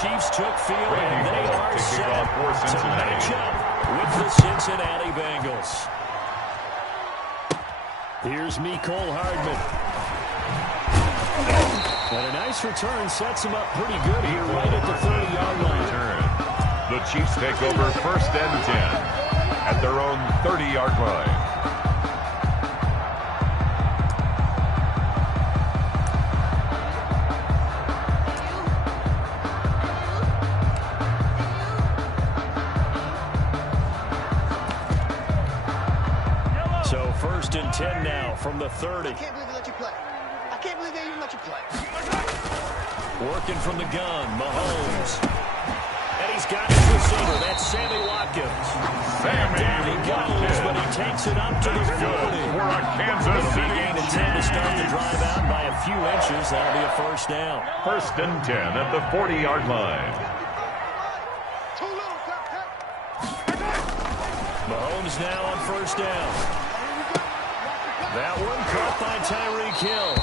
Chiefs took field, and they are set to match up with the Cincinnati Bengals. Here's Mecole Hardman. And a nice return sets him up pretty good here right at the 30-yard line. The Chiefs take over 1st and 10 at their own 30-yard line. So 1st and 10 now from the 30. I can't believe they let you play. I can't believe they even let you play. Working from the gun, Mahomes. And he's got his receiver. That's Sammy Watkins. Down he goes, but he takes it up to the 40. For a Kansas It'll be City gain of 10 to start the drive out by a few inches. That'll be a 1st down. 1st and 10 at the 40-yard line. Mahomes now on 1st down. That one caught by Tyreek Hill.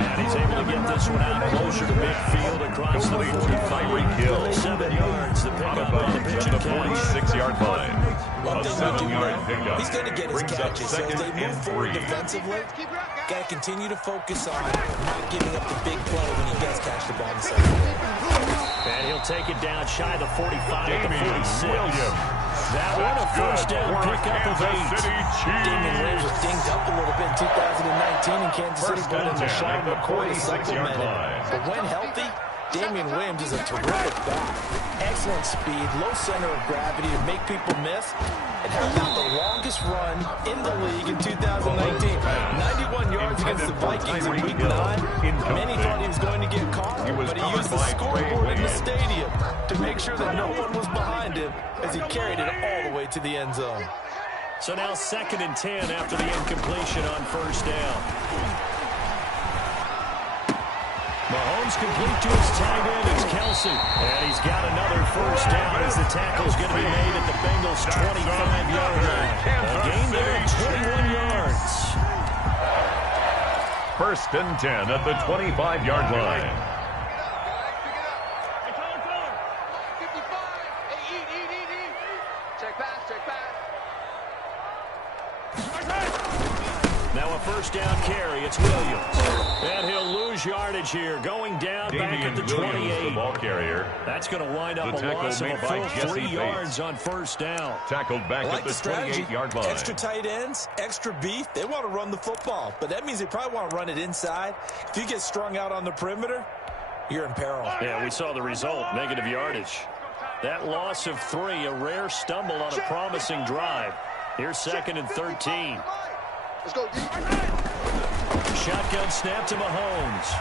And he's able to get this one out closer to midfield across the 45. Hill. 7 yards to pick up on the pitch to the and catch. 46-yard line. One A thing we do 7-yard know, pickup. he's going to get his Brings up catches. So as 2nd they move and forward 3. defensively, got to continue to focus on not giving up the big play when he does catch the ball in the secondary. And he'll take it down shy of the 45 at the 46. Williams. That one a 1st down pickup of 8. Damian Williams was dinged up a little bit in 2019, and Kansas City brought in Sean McCoy to supplement it. But when healthy, Damian Williams is a terrific back. Excellent speed, low center of gravity to make people miss, and held out the longest run in the league in 2019. 91 yards against the Vikings in Week 9. Many thought he was going to get caught, but he used the scoreboard in the stadium to make sure that no one was behind him as he carried it all the way to the end zone. So now 2nd and 10 after the incompletion on 1st down. Mahomes complete to his tight end. It's Kelsey. And he's got another 1st down as the tackle's going to be made at the Bengals' 25-yard line. A gain there of 21 yards. 1st and 10 at the 25-yard line. Now a 1st down carry. It's Williams. And he'll lose yardage here. Going down back at the 28. The ball carrier. That's going to wind up a loss of a full 3 yards on 1st down. Tackled back at the 28-yard line. Extra tight ends, extra beef. They want to run the football, but that means they probably want to run it inside. If you get strung out on the perimeter, you're in peril. Yeah, we saw the result, negative yardage. That loss of 3, a rare stumble on a promising drive. Here's 2nd and 13. Let's go deep. Shotgun snap to Mahomes.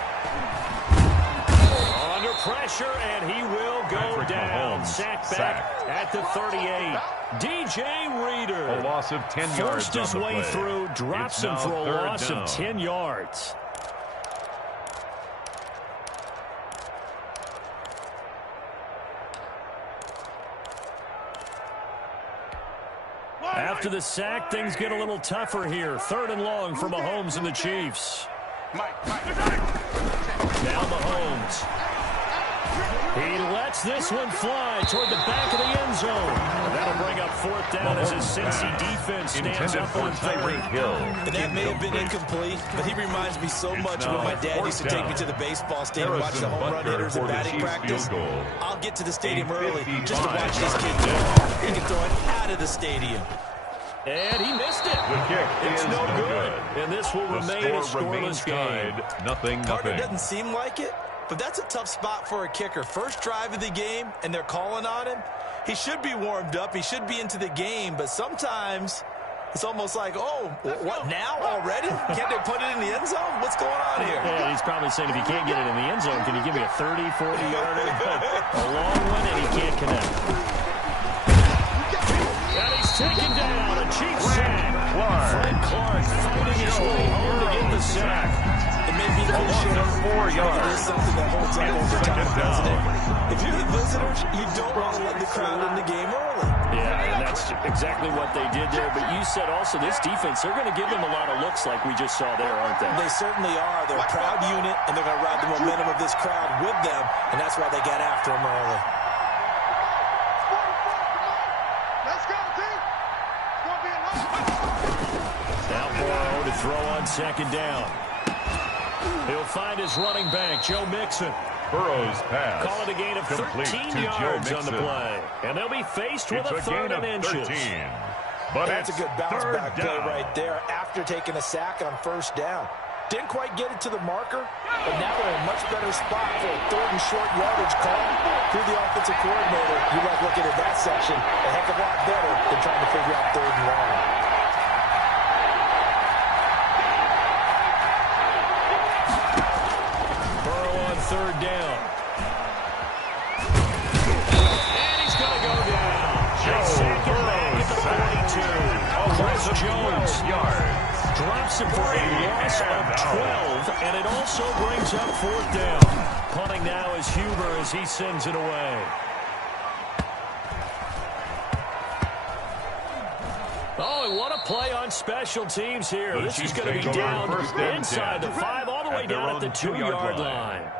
Under pressure, and he will go down. Sacked back at the 38. DJ Reader. A loss of 10 yards. Forced his way through, drops him for a loss of 10 yards. After the sack, things get a little tougher here. 3rd and long for Mahomes and the Chiefs. Now Mahomes. He lets this one fly toward the back of the end zone. That'll bring up 4th down as his Cincy defense stands up on 3rd. And that may have been incomplete, but he reminds me so much of when my dad used to take me to the baseball stadium and watch the home run hitters at batting practice. I'll get to the stadium early just to watch this kid go. He can throw it out of the stadium. And he missed it. It's no good. And this will remain a scoreless game. Nothing. Partner doesn't seem like it, but that's a tough spot for a kicker. First drive of the game, and they're calling on him. He should be warmed up. He should be into the game, but sometimes it's almost like, oh, what now already? Can't they put it in the end zone? What's going on here? Yeah, he's probably saying, if you can't get it in the end zone, can you give me a 30, 40-yarder? A long one, and he can't connect. And he's taken down. A Chiefs sack. Frank Clark fighting his way home to get the sack. It may be cliche, 4 yards. It is something that holds up over time, doesn't it? If you're the visitors, you don't want to let the crowd in the game early. Yeah, and that's That's exactly what they did there. But you said also this defense, they're going to give them a lot of looks like we just saw there, aren't they? They certainly are. They're a proud unit, and they're going to ride the momentum of this crowd with them, and that's why they got after them early. Let's go, team. It's going to be a lot. Now Burrow to throw on second down. He'll find his running back, Joe Mixon. Burrow's pass. Call it a gain of complete 13 yards on the play. And they'll be faced with a third and inches. 13, but that's a good bounce back play right there after taking a sack on first down. Didn't quite get it to the marker, but now we're in a much better spot for a third and short yardage call. Through the offensive coordinator, you like looking at that section a heck of a lot better than trying to figure out third and long. Third down. And he's going to go down. Second back at the 42. Chris Jones drops him for a loss of 12, and it also brings up fourth down. Punting now is Huber as he sends it away. Oh, and what a play on special teams here. This is going to be down inside the 5, all the way down at the 2-yard line.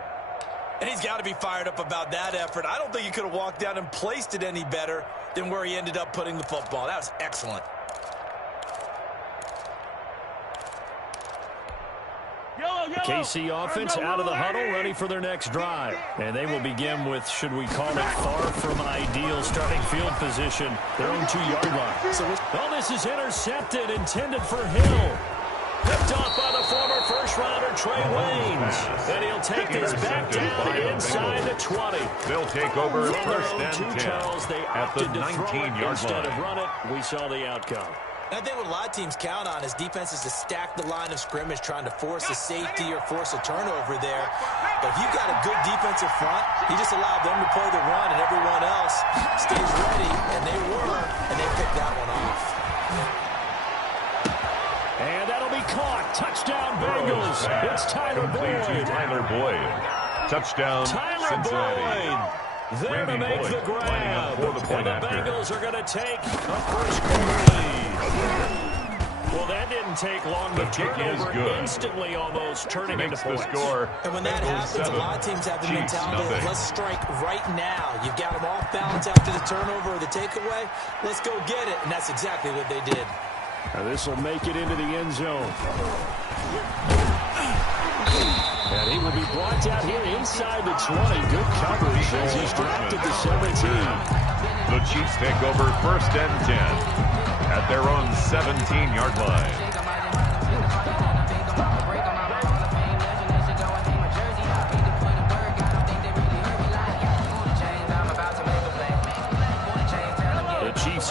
And he's got to be fired up about that effort. I don't think he could have walked down and placed it any better than where he ended up putting the football. That was excellent. KC offense out of the huddle, ready for their next drive. And they will begin with, should we call it, far from ideal starting field position, their own 2-yard line. Oh, this is intercepted, intended for Hill. Picked off by the former first-rounder Trey Waynes. And he'll take this back down inside the 20. They'll take over first and 10 Charles, they at the opted to throw it 19-yard instead line. of run it. We saw the outcome. I think what a lot of teams count on is defenses to stack the line of scrimmage, trying to force a safety or force a turnover there. But if you've got a good defensive front, you just allow them to play the run, and everyone else stays ready, and they were, and they picked that one off. And that'll be caught. Touchdown, Bengals. It's Tyler Boyd. Tyler Boyd. Touchdown, Cincinnati. Boyd. There to make the grab. And the Bengals are going to take a first quarter lead. Well, that didn't take long. The turnover instantly almost turning into points. And when that happens, a lot of teams have the mentality of let's strike right now. You've got them off balance after the turnover or the takeaway. Let's go get it. And that's exactly what they did. Now this will make it into the end zone. And he will be brought down here inside the 20. Good coverage as he's dropped at the 17. The Chiefs take over first and 10 at their own 17-yard line.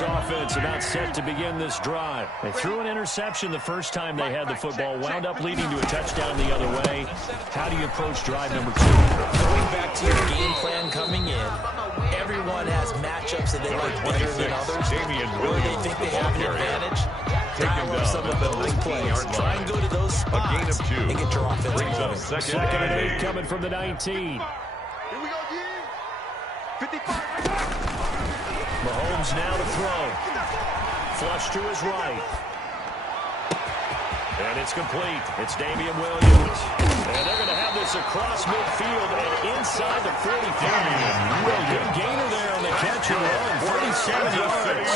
Offense about set to begin this drive. They threw an interception the first time they had the football, wound up leading to a touchdown the other way. How do you approach drive number 2? Going back to your game plan coming in, everyone has matchups that they like better than others, or they think they have an advantage. Dial up some of those plays. Try and go to those spots and get your offense moving. Second and 8 coming from the 19. Here we go, G. 55. Mahomes now to throw. Flush to his right. And it's complete. It's Damian Williams. And they're going to have this across midfield and inside the 45. Good gainer there on the catch and run. 37 yards.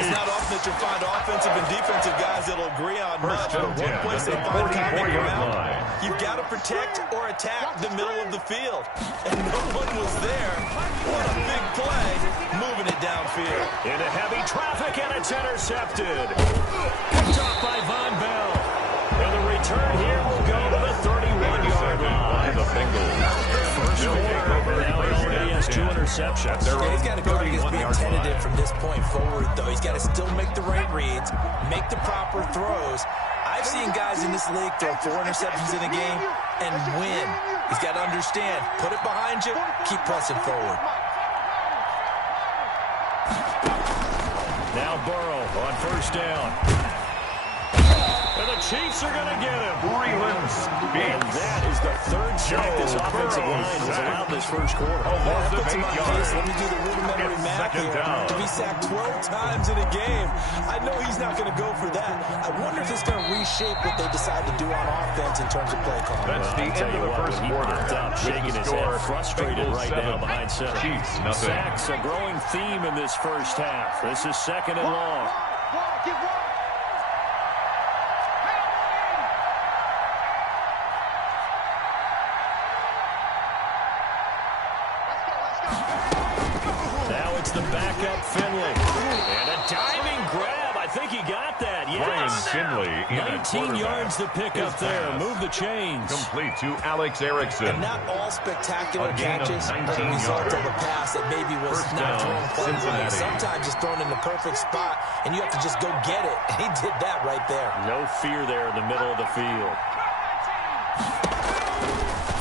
It's not often that you find offensive and defensive guys that will agree on much, but one place they find common ground, you've got to protect or attack the middle of the field. And no one was there. What a big play, moving it downfield. Into heavy traffic, and it's intercepted. Picked off by Von Bell. And the return here will go to the 31-yard line. The Bengals. First quarter, now he already has 2 interceptions. Yeah, he's got to guard against being tentative from this point forward, though. He's got to still make the right reads, make the proper throws. I've seen guys in this league throw 4 interceptions in a game and win. He's got to understand, put it behind you, keep pressing forward. Now Burrow on first down. And the Chiefs are going to get him. And that is the third sack this offensive line has allowed this first quarter. That puts him on pace. Let me do the rudimentary math here. To be sacked 12 times in a game, I know he's not going to go for that. I wonder if it's going to reshape what they decide to do on offense in terms of play calling. That's the end of the first quarter. Shaking his head, frustrated right now behind center. Chiefs, nothing. Sacks, a growing theme in this first half. This is second and long. Now it's the backup Finley. And a diving grab. I think he got that. Yes. Finley in 19 yards to pick up there. Move the chains. Complete to Alex Erickson. And not all spectacular catches are the result of a pass that maybe was not thrown quite right. Sometimes it's thrown in the perfect spot, and you have to just go get it. And he did that right there. No fear there in the middle of the field.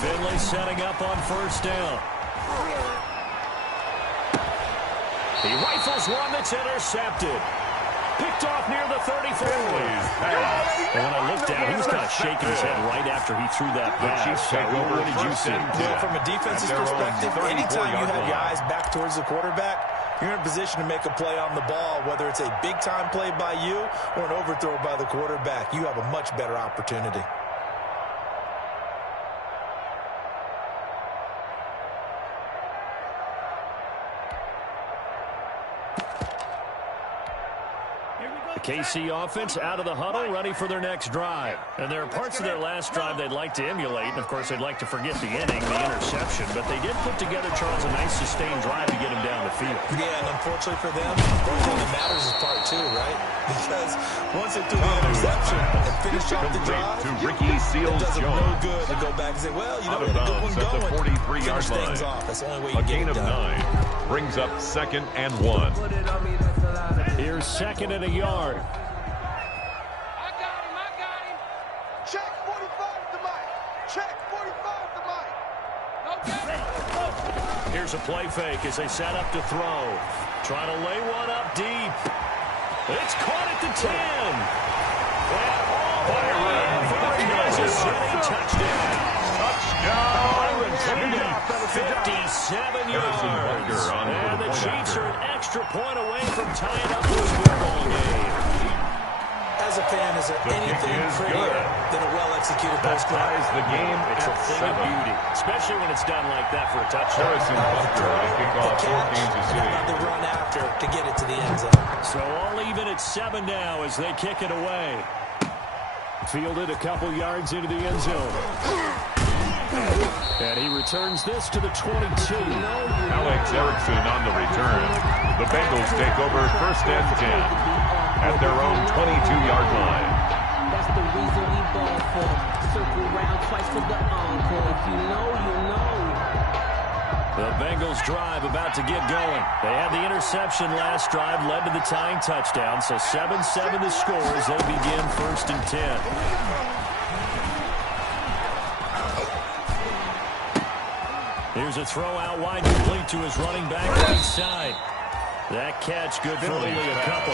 Finley setting up on first down. He rifles one that's intercepted. Picked off near the 34. And when I looked down, he was kind of shaking his head right after he threw that pass. What did you see? Well, from a defensive perspective, anytime you have your eyes back towards the quarterback, you're in a position to make a play on the ball, whether it's a big-time play by you or an overthrow by the quarterback. You have a much better opportunity. KC offense out of the huddle, ready for their next drive. And there are parts of their last drive they'd like to emulate. And, of course, they'd like to forget the inning, the interception. But they did put together, Charles, a nice sustained drive to get him down the field. Yeah, and unfortunately for them, the only thing that matters is part two, right? Because once they threw the interception and finished off the drive, it does them no good to go back and say, well, you know, we had a good one going. Finish things off. That's the only way you can get it done. A gain of 9 brings up 2nd and 1. Here's 2nd and a yard. I got him. Check 45 to Mike. Check 45 to Mike. Okay. Here's a play fake as they set up to throw. Trying to lay one up deep. It's caught at the 10. And all the way for the Kansas City touchdown. Touchdown. 57 yards. And the Chiefs are an extra point away from tying up this football game. As a fan, is there anything prettier than a well-executed post play? The game It's a thing of beauty, especially when it's done like that for a touchdown. Harrison Butker to kick off for Kansas City. The run after to get it to the end zone. So all even at 7 now as they kick it away. Fielded a couple yards into the end zone. And he returns this to the 22. Alex Erickson on the return. The Bengals take over 1st and 10 at their own 22-yard line. That's the reason we ball for. Circle around twice for the encore. If you know, you know. The Bengals drive about to get going. They had the interception last drive, led to the tying touchdown. So 7-7 the score as they begin 1st and 10. Here's a throw out wide, complete to his running back right side. That catch good for only a couple.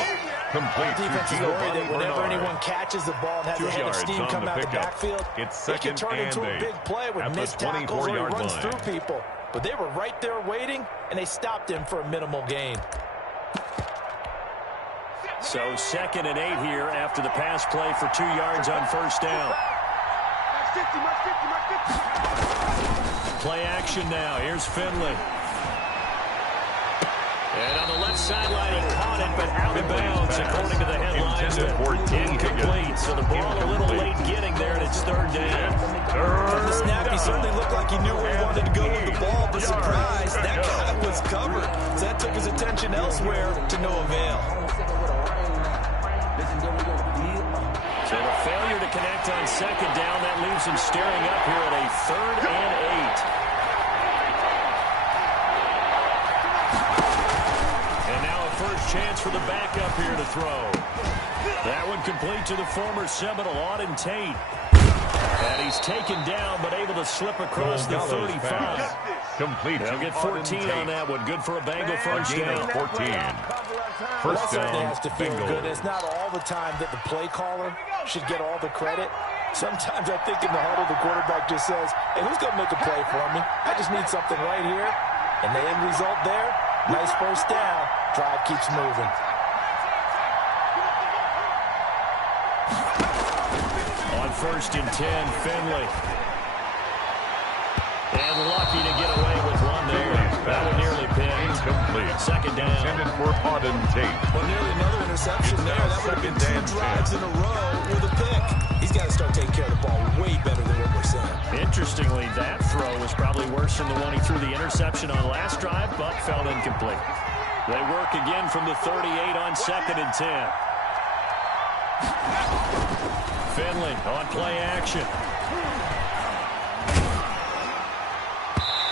Complete Defense is worried that whenever anyone catches the ball and has a head of steam come out the backfield, it can turn into a big play with missed tackles or he runs through people. But they were right there waiting, and they stopped him for a minimal gain. So 2nd and 8 here after the pass play for 2 yards on first down. Play action now. Here's Finley. And on the left sideline, he caught it, but out of bounds, according to the headlines. Incomplete. So the ball a little late getting there, and it's 3rd down. From the snap, he certainly looked like he knew where he wanted to go with the ball, but surprise, that guy was covered. So that took his attention elsewhere to no avail. So the failure to connect on 2nd down, that leaves him staring up here at a 3rd and 8. First chance for the backup here to throw. That one complete to the former Seminole, Auden Tate. And he's taken down, but able to slip across the 35. Complete. They'll get 14 on that one. Good for a Bengal first down. 14. First down, has to feel Bengals. good. It's not all the time that the play caller should get all the credit. Sometimes I think in the huddle, the quarterback just says, hey, who's going to make a play for me? I just need something right here. And the end result there, nice first down. Drive keeps moving. On 1st and 10, Finley. And lucky to get away with one there. That one nearly pinned. Incomplete. 2nd down. Intended for Auden Tate. Well, nearly another interception there. That would have been 2 drives in a row with a pick. He's got to start taking care of the ball way better than what we're seeing. Interestingly, that throw was probably worse than the one he threw the interception on last drive, but fell incomplete. They work again from the 38 on 2nd and 10. Finley on play action.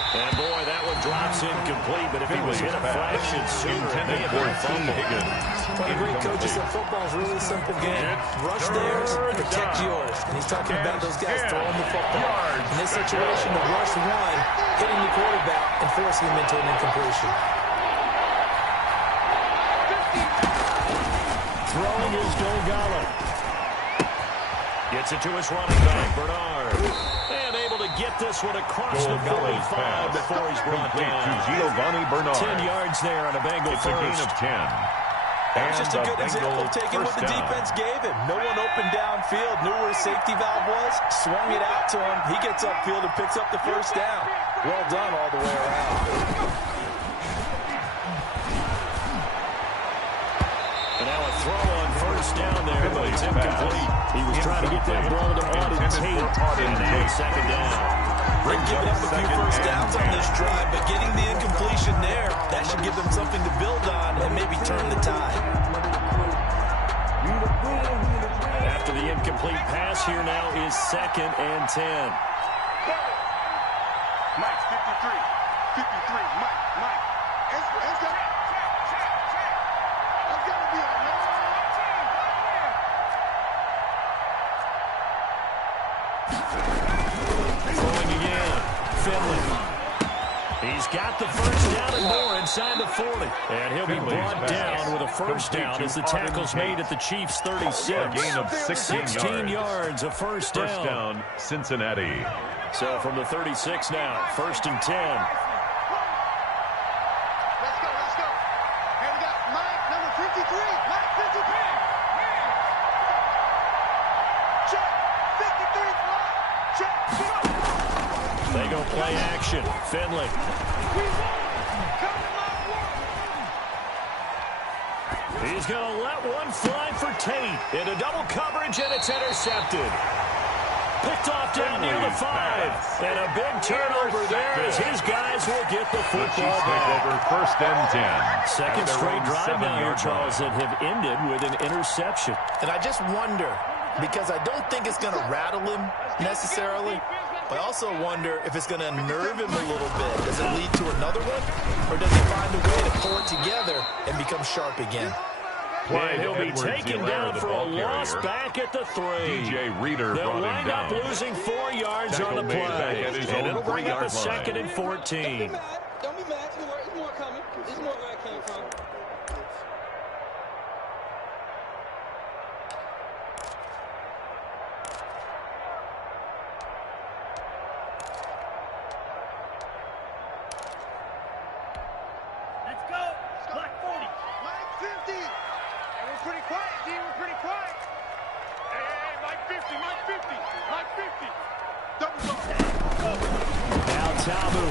And boy, that one drops incomplete, but if he was hit a fraction sooner, it may have been a fumble. One of the great coaches said football is really a simple game. Rush theirs, protect yours. And he's talking about those guys throwing the football. In this situation, the rush one, hitting the quarterback and forcing him into an incompletion. Throwing is Dogala. Gets it to his running back, Bernard. And able to get this one across the 45 before he's brought down. To Giovanni Bernard. 10 yards there on a Bengal It's a gain of 10. That's just a good example of taking what the defense gave him. No one open downfield, knew where his safety valve was, swung it out to him. He gets upfield and picks up the first down. Well done all the way around. And now a throw on 1st down there, but it's incomplete. He was trying to get that ball to Auden Tate, and now it's 2nd down. They've given up a few first downs on this drive, but getting the incompletion there, that should give them something to build on and maybe turn the tide. After the incomplete pass, here now is 2nd and 10. Mike, 53. 53. Mike. It's got to be a long Throwing again. Finley. He's got the first down and more inside the 40. And he'll be brought down with a first down as the tackle's made at the Chiefs' 36. A gain of 16 yards, a first down. First down, Cincinnati. So from the 36 now, 1st and 10. Let's go. Here we got Mike, number 53. Mike, 53. Check. 53 is Mike. Check. They go play action. Finley. He's going to let one fly for Tate. Into double coverage, and it's intercepted. Picked off down near the 5. And a big turnover there as his guys will get the football back. Over 1st and 10. Second straight drive now here, Charles, that have ended with an interception. And I just wonder, because I don't think it's going to rattle him necessarily, but I also wonder if it's going to unnerve him a little bit. Does it lead to another one? Or does he find a way to pull it together and become sharp again? And he'll be taken down for a loss back at the 3. DJ Reader They'll brought him wind up down. losing 4 yards Tackle on the made play. back at his And own it'll bring up a 3-yard line. 2nd and 14. Don't be mad. There's more coming. There's more where I came from. Let's go. Black 40. Mike 50. Hey, we're pretty quiet, D. We're pretty quiet. Hey, Mike 50. Mike 50. Mike 50. Double go. Now Tamu.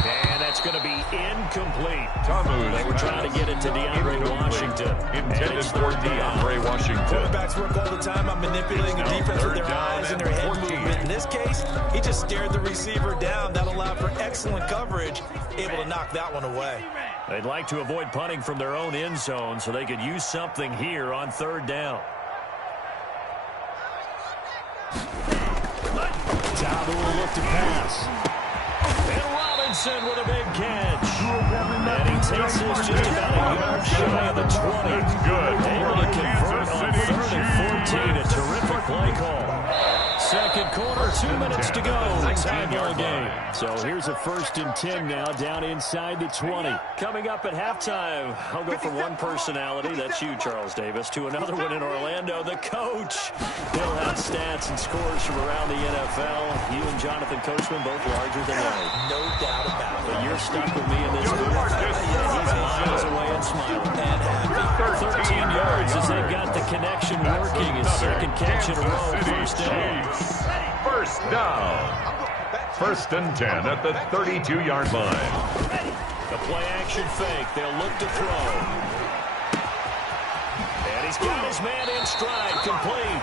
And that's going to be incomplete. Tamu. They were trying to get it to DeAndre Washington. Intended for DeAndre Washington. Quarterbacks work all the time on manipulating the defense with their eyes and their head movement. In this case, he just stared the receiver down. That allowed for excellent coverage, able to knock that one away. They'd like to avoid punting from their own end zone so they could use something here on 3rd down. Tamu will look to pass. And Robinson with a big catch. And he takes this just about a yard shy of the 20. That's good. Able to convert on 3rd and 14. A terrific play call. second quarter, 2 minutes to go. Time ball game. So here's a 1st and 10 now, down inside the 20. Coming up at halftime, I'll go from one personality, that's you, Charles Davis, to another one in Orlando, the coach. He'll have stats and scores from around the NFL. You and Jonathan Coachman both larger than life. No doubt about it. But you're stuck with me in this booth. He's miles away and smiling. And happy. 13 yards as they've got the connection working. His second catch in a row. First down. First down. 1st and 10 at the 32-yard line. The play-action fake. They'll look to throw. And he's got his man in stride, complete.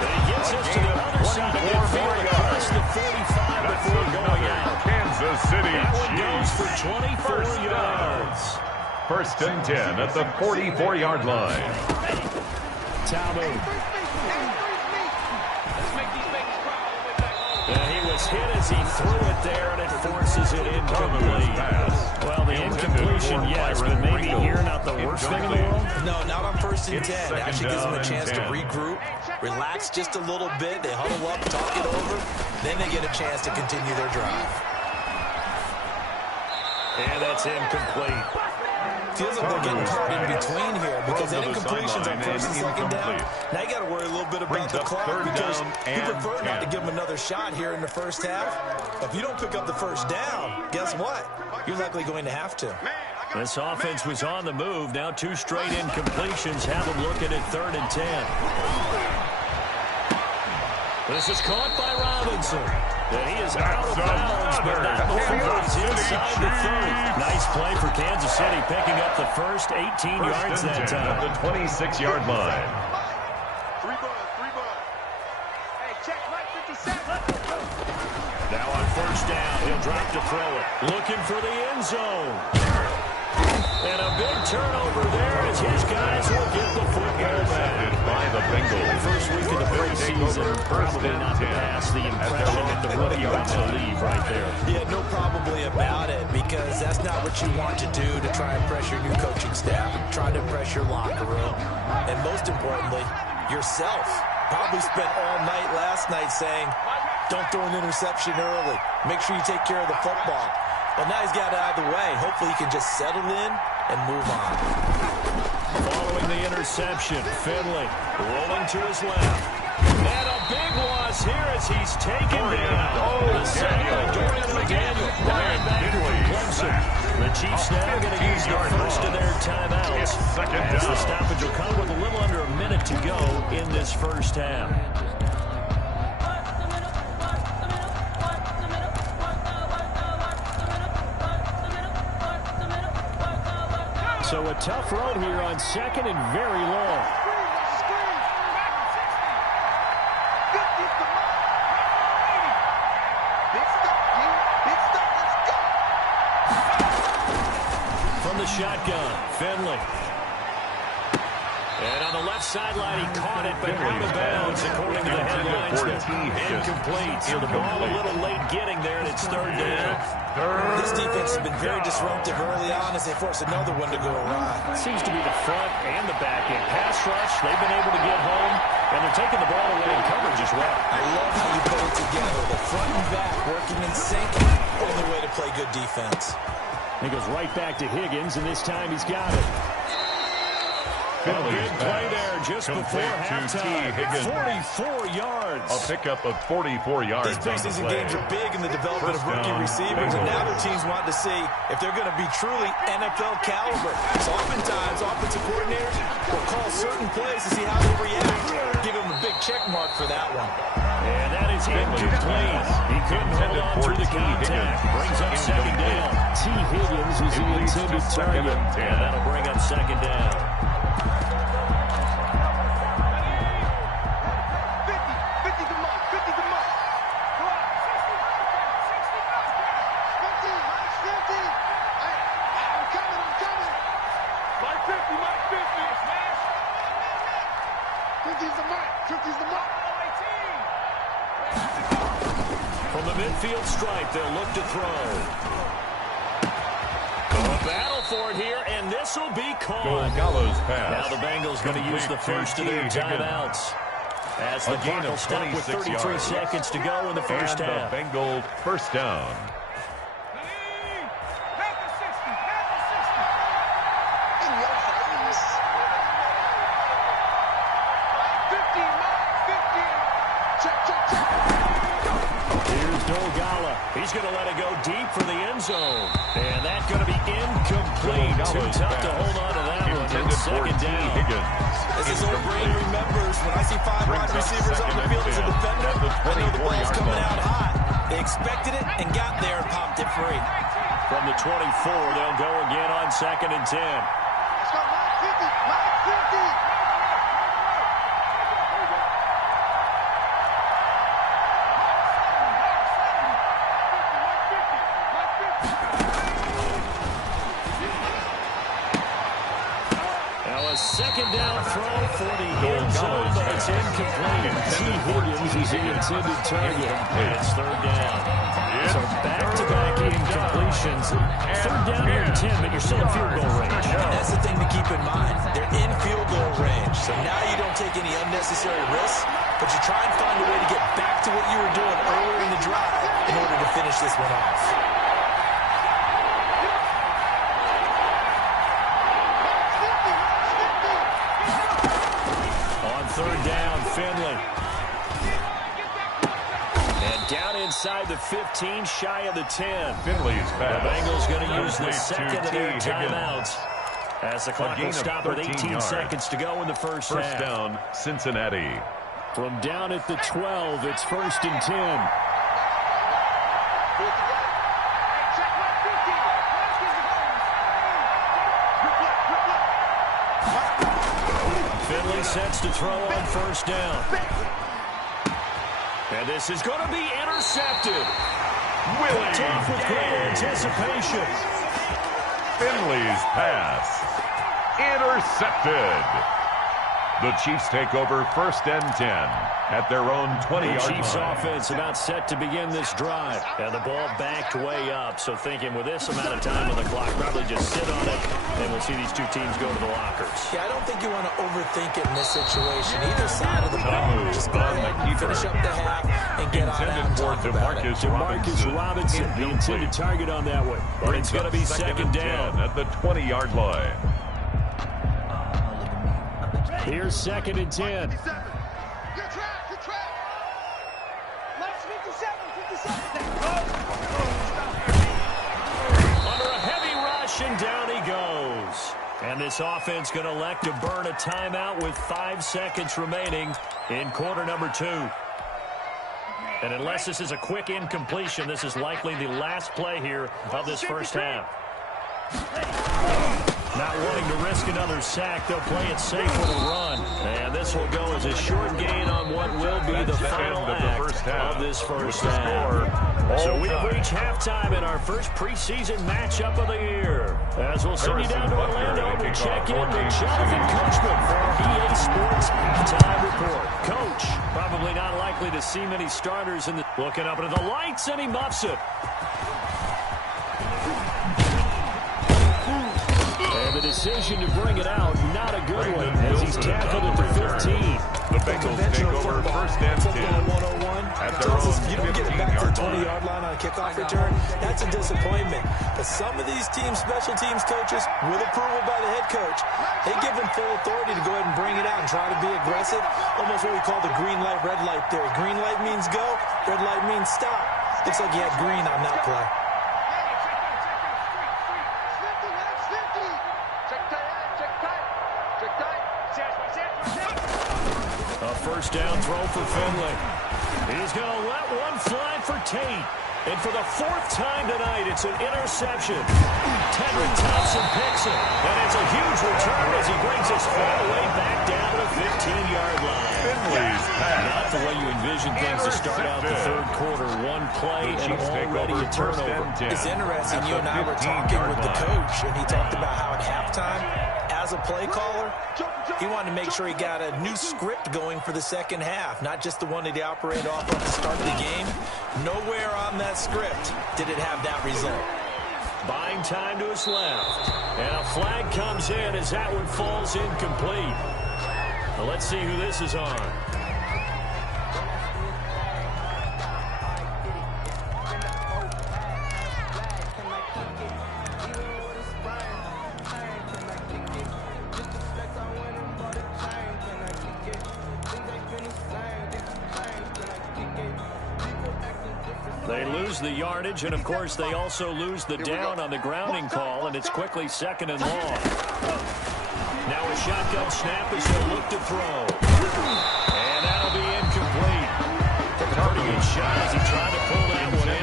And he gets us to the other side of the field across the 45 before going out. Kansas City That one goes Chiefs. for 24 yards. 1st and 10 at the 44-yard line. Tamu. He was hit as he threw it there, and it forces it incomplete. Well, the incompletion, yes, but maybe here not the worst thing in the world? No, not on 1st and 10. It actually gives them a chance to regroup, relax just a little bit. They huddle up, talk it over. Then they get a chance to continue their drive. And that's incomplete. Feels like they're getting caught in between here because that incompletion's on 1st and 2nd down. Now you got to worry a little bit about the clock because you prefer not to give them another shot here in the first half. If you don't pick up the first down, guess what? You're likely going to have to. This offense was on the move. Now 2 straight incompletions have them looking at 3rd and 10. This is caught by Robinson. And he is out of bounds, but not before he's inside the 30. Nice play for Kansas City, picking up the first 18 yards that time. At the 26-yard line. 3 balls. Hey, check right 57. Now on 1st down, he'll drop to throw it. Looking for the end zone. And a big turnover there as his guys will get the football back. By the Bengals. First week of the preseason, probably not to pass the impression that the rookie got to leave right there. Yeah, no probably about it because that's not what you want to do to try and press your new coaching staff, try to press your locker room, and most importantly, yourself. Probably spent all night last night saying, don't throw an interception early. Make sure you take care of the football. But now he's got it out of the way. Hopefully he can just settle in and move on. Following the interception, Finley rolling to his left. And a big loss here as he's taken down. The second by Dorian McDaniel. Linebacker from Clemson. The Chiefs now going to use the first of their timeouts. As the stoppage will come with a little under a minute to go in this first half. So a tough road here on 2nd and very long. From the shotgun, Finley. And on the left sideline, he caught it, but out of bounds, according to the headlines. Incomplete. So the ball a little late getting there, and it's 3rd down. This defense has been very disruptive early on as they force another one to go awry. It seems to be the front and the back end. Pass rush, they've been able to get home, and they're taking the ball away in coverage as well. I love how you put it together. The front and back working in sync. Only way to play good defense. He goes right back to Higgins, and this time he's got it. A big play there just before halftime. 44 yards. A pickup of 44 yards. These preseason games are big in the development of rookie receivers, and now their teams want to see if they're going to be truly NFL caliber. So oftentimes, offensive coordinators will call certain plays to see how they react. Give them a big check mark for that one. And that is incomplete. He couldn't hold on to the contact. Brings up 2nd down. T. Higgins was the intended target, and that'll bring up 2nd down. 50's the mark. 50's the mark. From the midfield stripe, they'll look to throw. A battle for it here, and this will be caught. Gallows pass. Now the Bengals going to use the first of their timeouts. As the clock will stop with 33 seconds to go in the first half. The Bengals first down. He's going to let it go deep for the end zone. And that's going to be incomplete. Too tough to hold on to that one. It's second down. As his old brain remembers, when I see 5 wide receivers on the field as a defender, I know the ball's coming out hot. They expected it and got there and popped it free. From the 24, they'll go again on 2nd and 10. Let's go, line 50, line 50. Second down throw for the end zone, but it's incomplete. T. Higgins is the intended target. It's 3rd down. So back-to-back incompletions. 3rd down here and 10, but you're still in field goal range. That's the thing to keep in mind. They're in field goal range. So now you don't take any unnecessary risks, but you try and find a way to get back to what you were doing earlier in the drive in order to finish this one off. Third down, Finley. And down inside the 15, shy of the 10. Finley's pass. The Bengals going to use the second of their timeouts. As the clock will stop with 18 seconds to go in the first half. First down, Cincinnati. From down at the 12, it's 1st and 10. Sets to throw on 1st down. And this is going to be intercepted. Picked off with great anticipation. Finley's pass. Intercepted. The Chiefs take over 1st and 10 at their own 20-yard line. Chiefs offense about set to begin this drive. And the ball backed way up. So thinking with this amount of time on the clock, probably just sit on it, and we'll see these two teams go to the lockers. Yeah, I don't think you want to overthink it in this situation. Either side of the ball, just go ahead and finish up the half and get on out and talk about it. Demarcus Robinson, the intended target on that one. But it's going to be second down at the 20-yard line. Here's 2nd and 10. Good track, good track. Last 57. Under a heavy rush, and down he goes. And this offense going to elect to burn a timeout with 5 seconds remaining in quarter number 2. And unless this is a quick incompletion, this is likely the last play here of this first half. Not wanting to risk another sack, they'll play it safe with a run. And this will go as a short gain on what will be the final act of this first half. So we have reached halftime in our first preseason matchup of the year. As we'll send you down to Orlando to check in with Jonathan Coachman for our EA Sports halftime report. Coach, probably not likely to see many starters in the... Looking up into the lights, and he muffs it. The decision to bring it out, not a good one, as he's tackled at the 15. The Bengals take over 1st and 10. At their own you don't get it back to the 20-yard line on a kickoff return. That's a disappointment. But some of these teams, special teams coaches, with approval by the head coach, they give them full authority to go ahead and bring it out and try to be aggressive. Almost what we call the green light, red light theory. Green light means go, red light means stop. Looks like he had green on that play. A first down throw for Finley. He's going to let one fly for Tate. And for the 4th time tonight, it's an interception. Tedrick Thompson picks it. And it's a huge return as he brings us all the way back down to the 15-yard line. Finley's pass. Not the way you envision things to start out the 3rd quarter. One play and already a turnover. It's interesting. You and I were talking with the coach, and he talked about how at halftime, as a play caller, he wanted to make sure he got a new script going for the second half, not just the one that he operated off of to start the game. Nowhere on that script did it have that result. Buying time to his left. And a flag comes in as that one falls incomplete. Now let's see who this is on. lose the yardage, and, of course, they also lose the down on the grounding call, and it's quickly 2nd and long. Now a shotgun snap as he'll look to throw. And that'll be incomplete. Took a pretty good shot as he tried to pull that one in.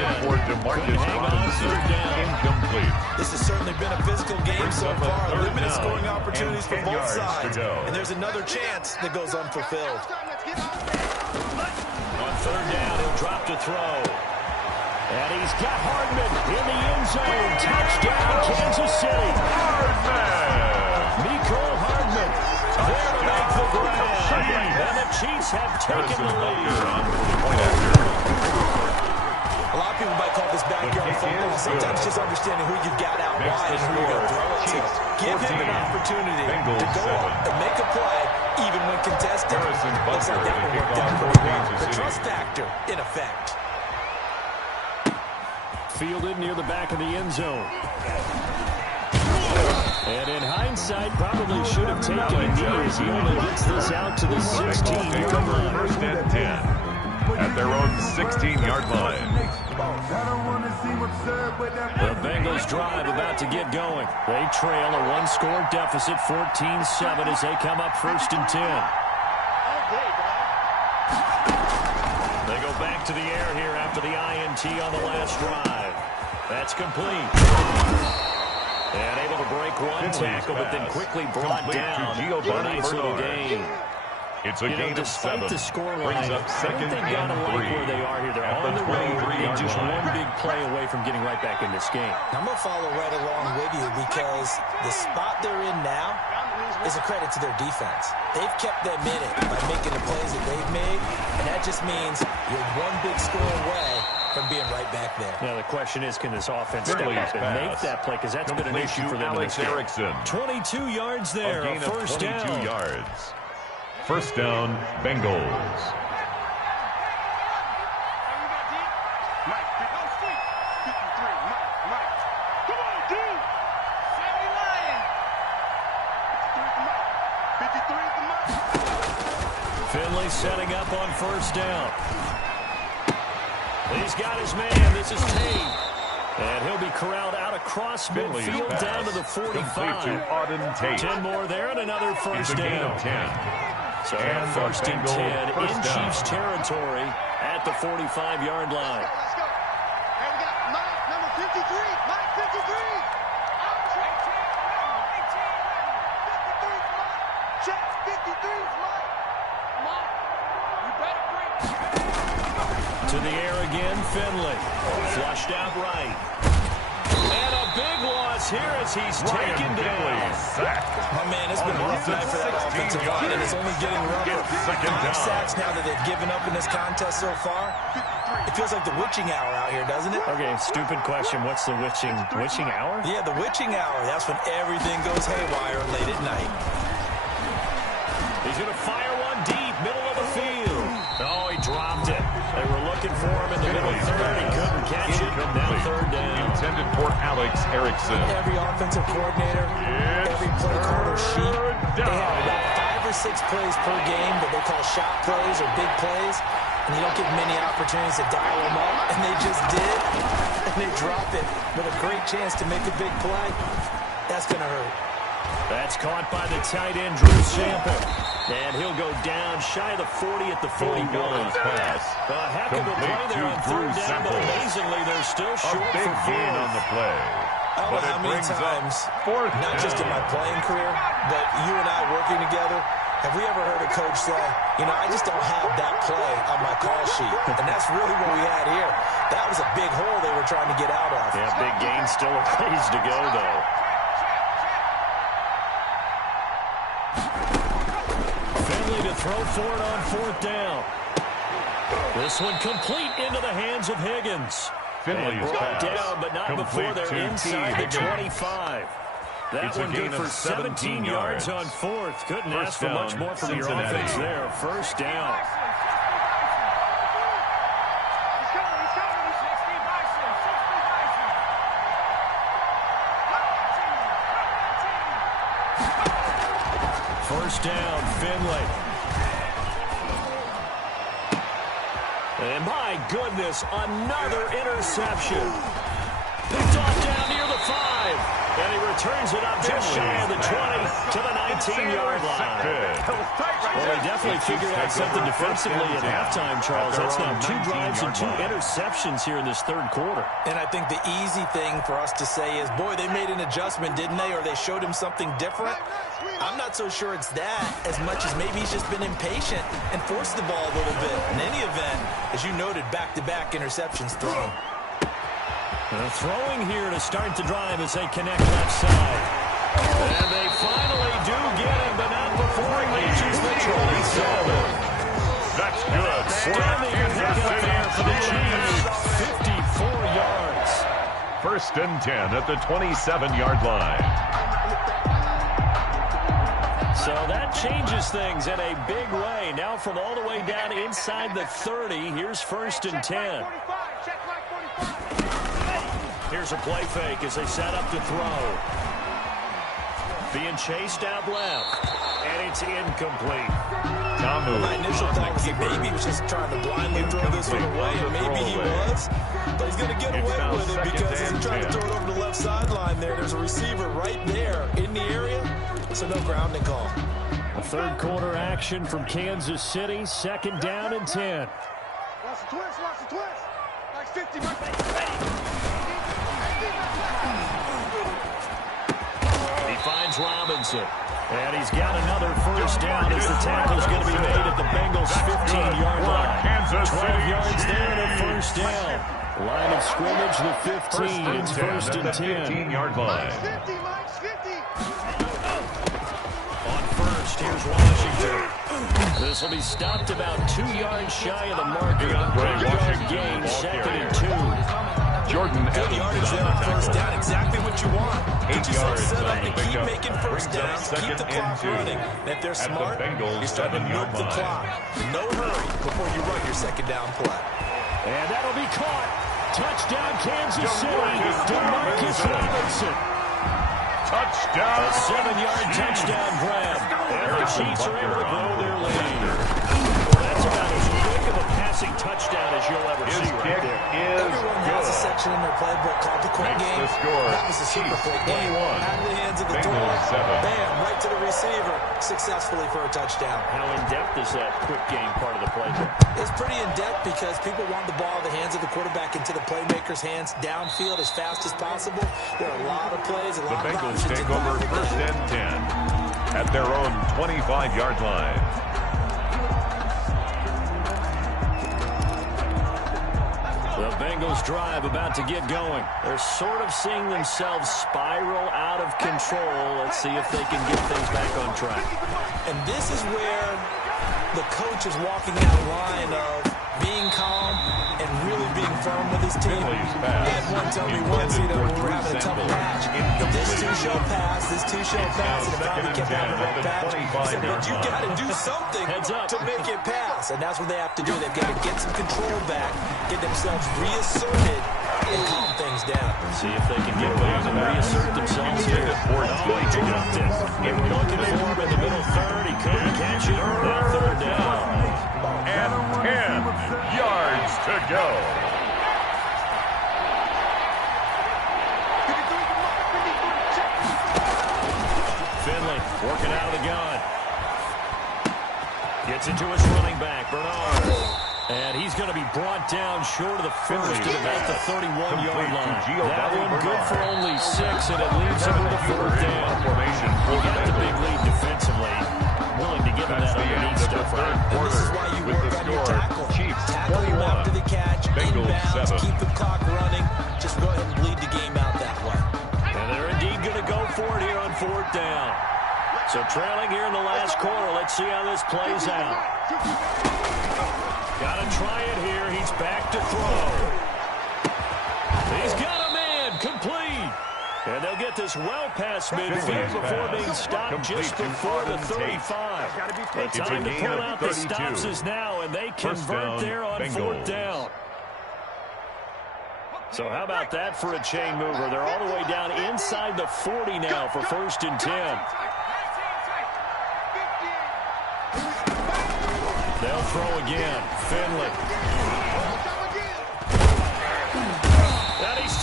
Hang on, 3rd down. Incomplete. This has certainly been a physical game so far. Limited scoring opportunities for both sides. And there's another chance that goes unfulfilled. On 3rd down, he'll drop to throw. And he's got Hardman in the end zone. Touchdown, Kansas City. Mecole Hardman there to make the grab. And the Chiefs have taken the lead. A lot of people might call this backyard football. Sometimes just understanding who you've got out wide and who you're going to throw it to. Give him an opportunity to go up and make a play, even when contested. Looks like that one worked out pretty well. The trust factor, in effect. Fielded near the back of the end zone. And in hindsight, probably should have taken a knee as he only gets this out to the 16-yard line. 1st and 10 at their own 16-yard line. The Bengals drive about to get going. They trail a 1-score deficit, 14-7 as they come up 1st and 10. They go back to the air here after the INT on the last drive. That's complete. And able to break one tackle, but then quickly brought down. Nice little gain. It's a gain of 7. Despite the scoreline, Brings up 2nd they got to and like 3. where they are here. They're At on the the road 23-yard and just line. one big play away from getting right back in this game. I'm going to follow right along with you because the spot they're in now is a credit to their defense. They've kept them in it by making the plays that they've made, and that just means you're one big score away from being right back there. Now the question is, can this offense step up and make that play? Because that's been an issue for them in this game. 22 yards there, a gain of 1st 22 down. yards. 1st down, Bengals. Mike, oh, sweet. 53, Mike. Come on, dude. 70 Lion. 53 is the Mike. Finley setting up on 1st down. He's got his man. This is Tate. And he'll be corralled out across midfield down to the 45. To 10 more there and another 1st down. 10. So now 1st and 10 in Chiefs territory at the 45-yard line. Let's go. Hey, we got Mike, number 53. Mike, 53. Check 53 is Mike. Mike, you better bring. To the air again, Finley. Flushed out right. And a big loss here as he's taken down. My man, it's been a rough night for that offensive line, and it's only getting rougher. 5 sacks now that they've given up in this contest so far. It feels like the witching hour out here, doesn't it? Okay, stupid question. What's the witching hour? Yeah, the witching hour. That's when everything goes haywire late at night. He's going to fire one deep, middle of the field. Oh, he dropped it. They were looking for him in the middle third. He couldn't catch it. Now 3rd down. Intended for Alex Erickson. Every offensive coordinator, every play caller sheet, they have about 5 or 6 plays per game that they call shot plays or big plays, and you don't get many opportunities to dial them up, and they just did, and they drop it with a great chance to make a big play. That's going to hurt. That's caught by the tight end, Drew Sample. And he'll go down shy of the 40 at the 41. Pass. A heck of a play there on 3rd down, but amazingly, they're still short A big for gain 4. on the play. I don't know how many times, not just in my playing career, but you and I working together, have we ever heard a coach say, you know, I just don't have that play on my call sheet. And that's really what we had here. That was a big hole they were trying to get out of. Yeah, big gain, still a ways to go, though. Finley to throw for it on 4th down. This one complete into the hands of Higgins. Finley is brought pass. down, but not before they're inside the 25. That one good for 17 yards on 4th. Couldn't ask for much more from your offense there. 1st down. First down, Finley. And my goodness, another interception. Picked off down near the 5. And he returns it up just shy of the 20 to the 19-yard line. Well, they definitely figured out something defensively at halftime, Charles. That's now 2 drives and 2 interceptions here in this third quarter. And I think the easy thing for us to say is, boy, they made an adjustment, didn't they? Or they showed him something different. I'm not so sure it's that as much as maybe he's just been impatient and forced the ball a little bit. In any event, as you noted, back-to-back interceptions thrown. Throwing here to start the drive as they connect left side. And they finally do get him, but not before he reaches the 27. That's good. Standing pickup there for the Chiefs. 54 yards. First and 10 at the 27-yard line. So that changes things in a big way. Now from all the way down inside the 30, here's first and 10. Here's a play fake as they set up to throw. Being chased out left. And it's incomplete. My initial thought was that maybe he was just trying to blindly throw this one away, and maybe he was. But he's going to get away with it because as he tried to throw it over the left sideline there's a receiver right there in the area. So no grounding call. A third quarter action from Kansas City. Second down and 10. Watch the twist. Like 50, He finds Robinson. And he's got another first down as the tackle's going to be made at the Bengals' 15-yard line. 12 yards there and a first down. Line of scrimmage, the 15. It's first and 10. 15-yard line. Mike's 50. On first, here's Washington. This will be stopped about 2 yards shy of the marker. Yard gain, second and 2. Jordan Good Evans yardage there on first down. Exactly what you want. 8 Get yourself yards set up on to the keep pickup. making first Brings up downs. Keep second the and clock 2 running. And if they're at the smart, Bengals' you start to 7-yard milk the line. clock. No hurry before you run your second down play. And that'll be caught. Touchdown, Kansas City. DeMarcus Robinson. Touchdown. A 7-yard touchdown grab. And the Chiefs are able to grow their lead. That's about as big of a passing touchdown as you'll ever see right there. Everyone has a section in their playbook called the quick game. That was a super quick game. Out of the hands of the thrower. Bam, right to the receiver. Successfully for a touchdown. How in-depth is that quick game part of the playbook? It's pretty in-depth because people want the ball in the hands of the quarterback into the playmaker's hands downfield as fast as possible. There are a lot of plays, a lot of The options. Bengals take over first and 10 at their own 25-yard line. The Bengals drive about to get going. They're sort of seeing themselves spiral out of control. Let's see if they can get things back on track. And this is where the coach is walking that line of being calm and really being firm with his team. He had one tell me once, when we were having a tough patch, this too shall pass, and if finally kept having a rough patch, he said, but you got to do something to make it pass. And that's what they have to do. They've got to get some control back, get themselves reasserted, and calm things down. See if they can get things and reassert themselves here. He dropped it. They were looking for him in the middle third. He couldn't catch it. Third down. And 10 yards to go. Finley working out of the gun. Gets it to his running back, Bernard. And he's going to be brought down short of the first at about the 31-yard line. That one good for only 6, and it leaves him with a fourth down. He got the big lead defensively. Willing to give him that underneath stuff, right? And this is why you work on your tackle. Tackle him after the catch, inbounds, keep the clock running. Just go ahead and bleed the game out that way. And they're indeed going to go for it here on fourth down. So trailing here in the last quarter. Let's see how this plays out. Got to try it here. He's back to throw. He's got a man. Complete. And they'll get this well past midfield before being stopped just before the 35. The time to pull out the stops is now, and they convert there on fourth down. So how about that for a chain mover? They're all the way down inside the 40 now for first and 10. They'll throw again. Finley.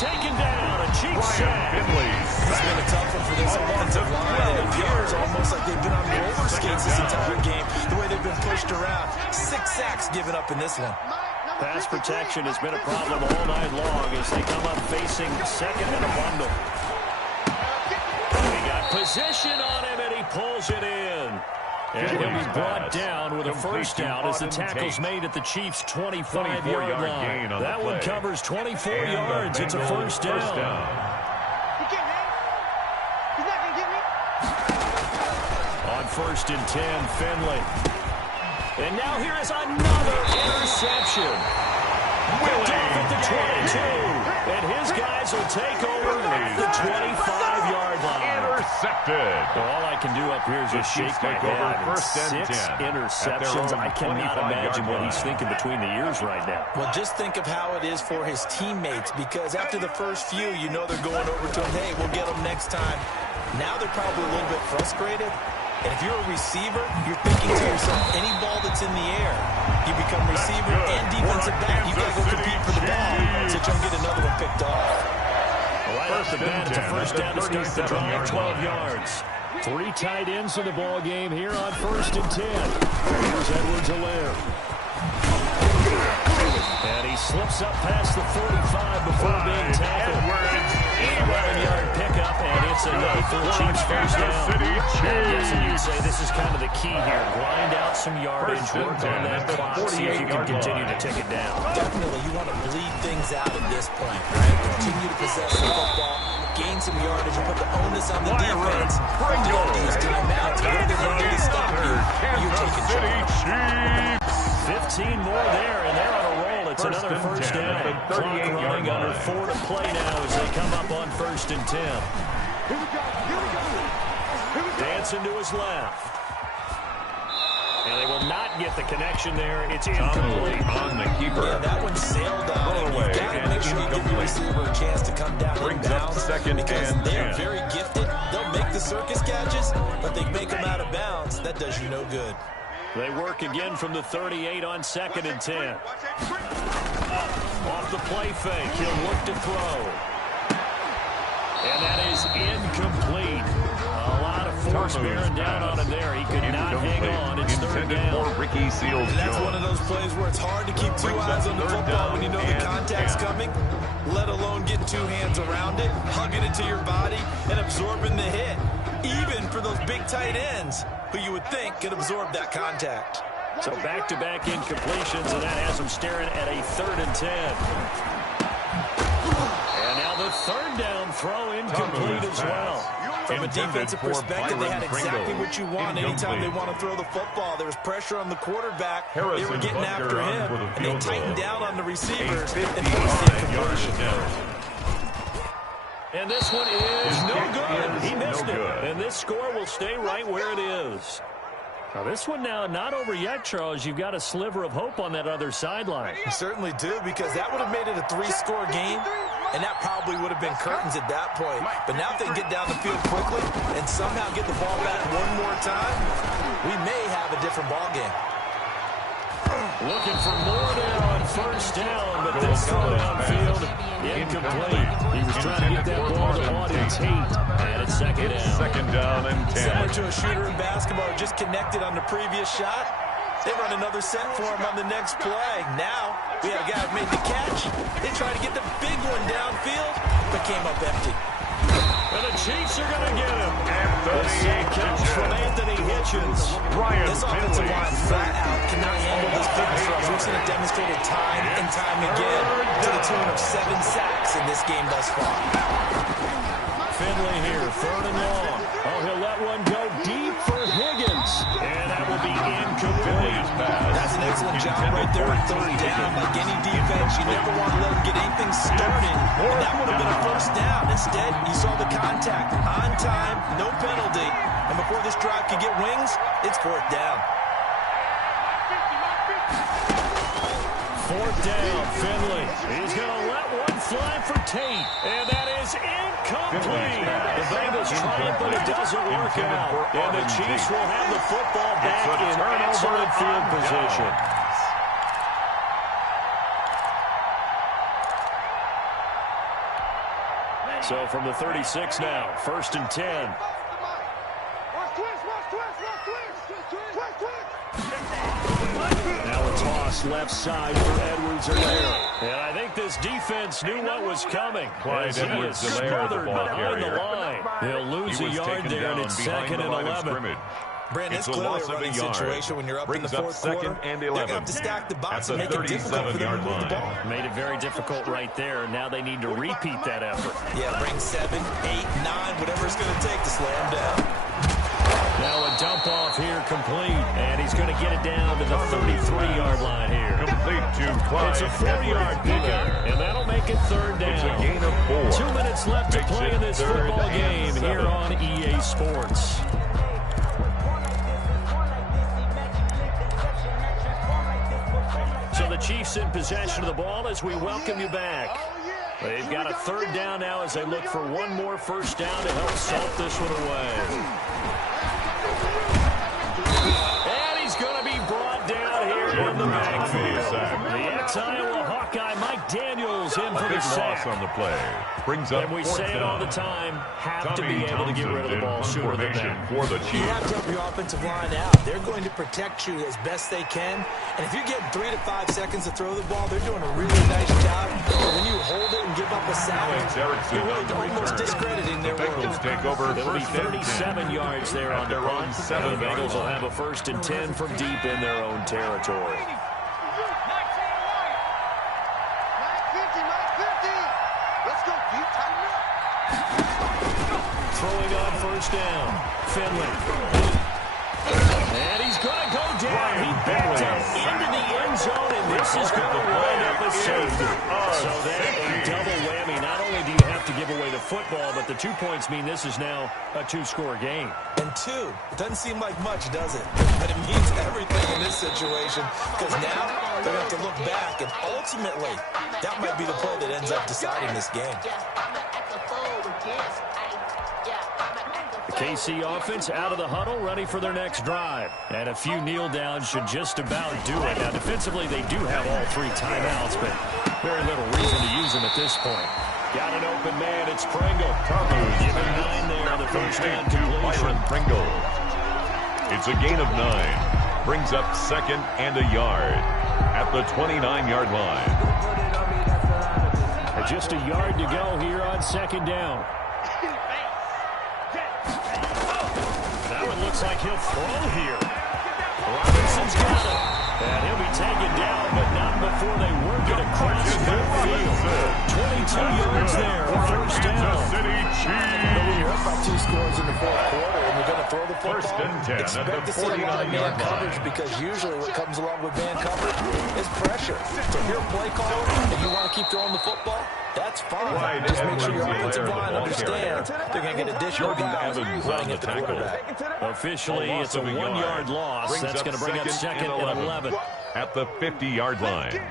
taken down. A cheap sack. It's been a tough one for this offensive line. It appears almost like they've been on roller skates this entire game, the way they've been pushed around. 6 sacks given up in this one. Pass protection has been a problem all night long as they come up facing second and a bundle. He got position on him, and he pulls it in. And he'll be brought down with a first down as the tackle's made at the Chiefs' 25-yard line. That one covers 24 yards. It's a first down. He can't hang. He's not going to get me. On 1st and 10, Finley. And now here is another interception. Picked off at the 22. And his guys will take over the 25-yard line. Intercepted. All I can do up here is just shake my head. First and 6 interceptions. I cannot imagine what he's thinking between the ears right now. Well, just think of how it is for his teammates, because after the first few, you know they're going over to him, hey, we'll get them next time. Now they're probably a little bit frustrated. And if you're a receiver, you're thinking to yourself, any ball that's in the air, you become receiver and defensive back. You got to go compete for the ball, so you don't get another one picked off. Right off the bat, it's a first down to start the drive, 12 yards. 3 tight ends in the ball game here on 1st and 10. Here's Edwards-Helaire. And he slips up past the 45 before being tackled. 11-yard pickup, and it's enough for the Chiefs' first down. Yes, and you'd say this is kind of the key here. Grind out some yardage, work on that clock, see if you can continue to take it down. Definitely, you want to bleed things out at this point, right? Continue to possess the football, gain some yardage, and put the onus on the defense. You don't get these timeouts. What they're going to do to stop you, you're taking charge. 15 more there, and they're on a roll. It's another first down. Clock running under 4 to play now as they come up on 1st and 10. Here we go. Here we go. Here we go. Dancing to his left. And they will not get the connection there. It's incomplete. On the keeper. Yeah, that one sailed on him. You've got to make sure you give your receiver a chance to come down and bounce, because they are very gifted. They'll make the circus catches, but they make them out of bounds. That does you no good. They work again from the 38 on 2nd and 10. Off the play fake, he'll look to throw. And that is incomplete. A lot of force bearing down on him there. He could not hang on. It's 3rd down. Ricky Seals. And that's one of those plays where it's hard to keep 2 eyes on the football when you know the contact's coming, let alone getting 2 hands around it, hugging it to your body, and absorbing the hit. Even for those big tight ends who you would think could absorb that contact. So back-to-back incompletions, and that has them staring at a 3rd and 10. And now the 3rd down throw incomplete as well. From a defensive perspective, they had exactly what you want anytime they want to throw the football. There was pressure on the quarterback. They were getting after him, and they tightened down on the receivers and forced the conversion. And this one is no good. He missed it. And this score will stay right where it is. Now this one now not over yet, Charles. You've got a sliver of hope on that other sideline. You certainly do, because that would have made it a 3-score game, and that probably would have been curtains at that point. But now if they can get down the field quickly and somehow get the ball back one more time, we may have a different ball game. Looking for more there on 1st down, but this throw downfield incomplete. He was trying to get that ball to Auden Tate, and it's 2nd down. 2nd down and 10. Similar to a shooter in basketball, just connected on the previous shot. They run another set for him on the next play. Now, we have a guy who made the catch. They try to get the big one downfield, but came up empty. And the Chiefs are going to get him. The sack comes from Anthony Hitchens. This offensive line flat out cannot handle this pass rush. We've seen it demonstrated time and time again to the tune of 7 sacks in this game thus far. Finley here, 3rd and long. Oh, he'll let one go deep for Higgins. And that will be incomplete. That's an excellent job right there on 3rd down. Like any defense, you never want to let them get anything started. And that would have been a first down. Instead, you saw the contact on time, no penalty. And before this drive could get wings, it's 4th down. 4th down, Finley. He's going to let one fly for Tate. And that is incomplete. The Bengals try it, but it doesn't work out. And the Chiefs will have the football back in excellent field position. So from the 36 now, 1st and 10. Now a toss left side for Edwards-Helaire. And I think this defense knew what was coming. Clyde Edwards-Helaire, the ball behind the carrier. line. He'll lose a yard there, and it's 2nd and 11. Brandon, it's clearly a running situation when you're up in the fourth quarter. And They're 11. going to have to stack the box and At make the it difficult for them to move the 37-yard ball. line. Made it very difficult right there. Now they need to repeat that effort. Yeah, bring 7, 8, 9, whatever it's going to take to slow him down. Now a dump off here complete, and he's going to get it down to the 33-yard line here. Complete to Clyde. It's a 4-yard pickup, and that'll make it 3rd down. It's a gain of 4. 2 minutes left to Makes play it in this 3rd football and game 7. here on EA Sports. So the Chiefs in possession of the ball as we welcome you back. They've got a 3rd down now as they look for one more 1st down to help salt this one away. And he's going to be brought down here in the backfield. The ex-Iowa Hawkeye Mike Daniels in for the Big sack. loss on the play. Brings up And we 4th say it all the down. time, have to Tommy be able to get rid of the Townsend ball in sooner than formation that. for the You Chiefs. have to help your offensive line out. They're going to protect you as best they can. And if you're getting 3 to 5 seconds to throw the ball, they're doing a really nice job. But when you hold it and give up a sack, Alex Erickson you're really on the almost return. discrediting The their work. Bengals take over It'll be 1st and 37 10. yards there At on the their own punt. 7 The Bengals will line. have a 1st and 10 from deep in their own territory. Let's go, Pete. Tighten up. Throwing on 1st down, Finley. And he's going to go down. He backed up into the end zone, and this is going to wind up a safety. So that a double whammy. Not only do you have to give away the football, but the 2 points mean this is now a 2-score game. And 2, doesn't seem like much, does it? But it means everything in this situation because now they're going to have to look back, and ultimately, that might be the play that ends up deciding this game. The KC offense out of the huddle, ready for their next drive. And a few kneel downs should just about do it. Now, defensively, they do have all 3 timeouts, but very little reason to use them at this point. Got an open man. It's Pringle. Given 9 there on the 1st down completion. Pringle. It's a gain of 9. Brings up 2nd and a yard at the 29-yard line. And just a yard to go here on 2nd down. Now it looks like he'll throw here. Robinson's got it. And he'll be taken down, but not before they work it across midfield. 22 yards there, 1st down. When you're up by 2 scores in the fourth quarter and you're going to throw the football, 1st and 10 expect at to the see a lot of 49-yard man coverage line. because usually what comes along with man coverage is pressure. So if you're a play caller and you want to keep throwing the football, that's fine. Clyde Just make sure your Edwards-Helaire, offensive the line ball understands they're going to get additional guys Evans running on the at the tackle. quarterback. Officially, it's a 1-yard loss. Brings That's up going to bring up 2nd and 11. At the 50-yard line.